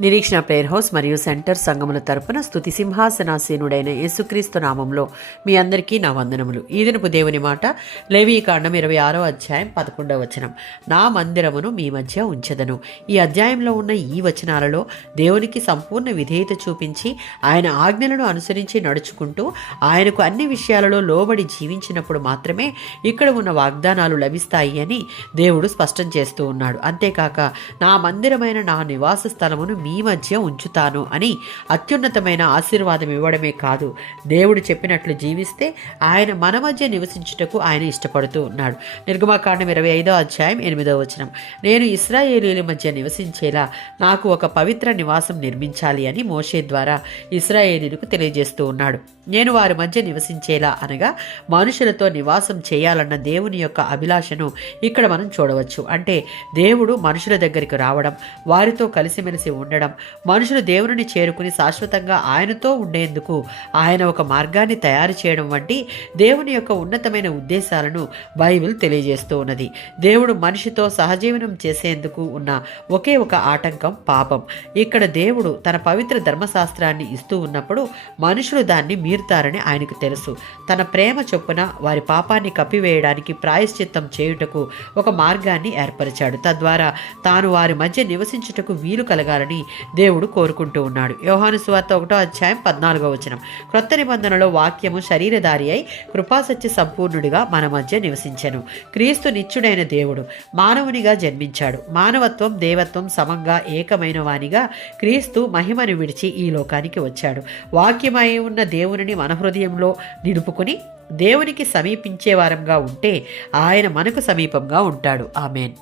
నిరీక్షణ prayer house మరియు centre సంఘముల తరపున స్తుతి సింహాసనాసీనుడైన యేసుక్రీస్తు నామంలో మీ అందరికీ నా వందనములు. ఈ దినపు దేవుని మాట లేవీకాండం 26వ అధ్యాయం 11వ వచనం. నా మందిరమును మీ మధ్య ఉంచెదను. ఈ అధ్యాయంలో ఉన్న ఈ వచనాలలో దేవునికి సంపూర్ణ విధేయత చూపించి ఆయన ఆజ్ఞలను అనుసరించి నడుచుకుంటూ ఆయనకు అన్ని విషయాలలో లోబడి జీవించినప్పుడు మాత్రమే ఇక్కడ ఉన్న వాగ్దానాలు లభిస్తాయి అని దేవుడు స్పష్టం చేస్తూ ఉన్నాడు. అంతేకాక నా మందిరమైన నా నివాస స్థలమును మీ మధ్య ఉంచుతాను అని అత్యున్నతమైన ఆశీర్వాదం ఇవ్వడమే కాదు, దేవుడు చెప్పినట్లు జీవిస్తే ఆయన మన మధ్య నివసించుటకు ఆయన ఇష్టపడుతూ ఉన్నాడు. నిర్గమకాండం 25వ అధ్యాయం 8వ వచనం. నేను ఇశ్రాయేలీయుల మధ్య నివసించేలా నాకు ఒక పవిత్ర నివాసం నిర్మించాలి అని మోషే ద్వారా ఇశ్రాయేలీయులకు తెలియజేస్తూ ఉన్నాడు. నేను వారి మధ్య నివసించేలా అనగా మనుషులతో నివాసం చేయాలన్న దేవుని యొక్క అభిలాషను ఇక్కడ మనం చూడవచ్చు. అంటే దేవుడు మనుషుల దగ్గరికి రావడం, వారితో కలిసిమెలిసి ఉండడం, మనుషులు దేవుని చేరుకుని శాశ్వతంగా ఆయనతో ఉండేందుకు ఆయన ఒక మార్గాన్ని తయారు చేయడం వంటి దేవుని యొక్క ఉన్నతమైన ఉద్దేశాలను బైబిల్ తెలియజేస్తూ ఉన్నది. దేవుడు మనిషితో సహజీవనం చేసేందుకు ఉన్న ఒకే ఒక ఆటంకం పాపం. ఇక్కడ దేవుడు తన పవిత్ర ధర్మశాస్త్రాన్ని ఇస్తూ ఉన్నప్పుడు మనుషులు దాన్ని మీరుతారని ఆయనకు తెలుసు. తన ప్రేమ చొప్పున వారి పాపాన్ని కప్పివేయడానికి ప్రాయశ్చిత్తం చేయుటకు ఒక మార్గాన్ని ఏర్పరిచాడు. తద్వారా తాను వారి మధ్య నివసించుటకు వీలు కలగాలని దేవుడు కోరుకుంటూ ఉన్నాడు. యోహాను సువార్త 1వ అధ్యాయం 14వ వచనం. క్రొత్త నిబంధనలో వాక్యము శరీరధారి అయి కృపాసత్య సంపూర్ణుడిగా మన మధ్య నివసించెను. క్రీస్తు నిత్యుడైన దేవుడు మానవునిగా జన్మించాడు. మానవత్వం దేవత్వం సమంగా ఏకమైన వానిగా క్రీస్తు మహిమను విడిచి ఈ లోకానికి వచ్చాడు. వాక్యమై ఉన్న దేవునిని మన హృదయంలో నిలుపుకుని దేవునికి సమీపించే వారంగా ఉంటే ఆయన మనకు సమీపంగా ఉంటాడు. ఆమేన్.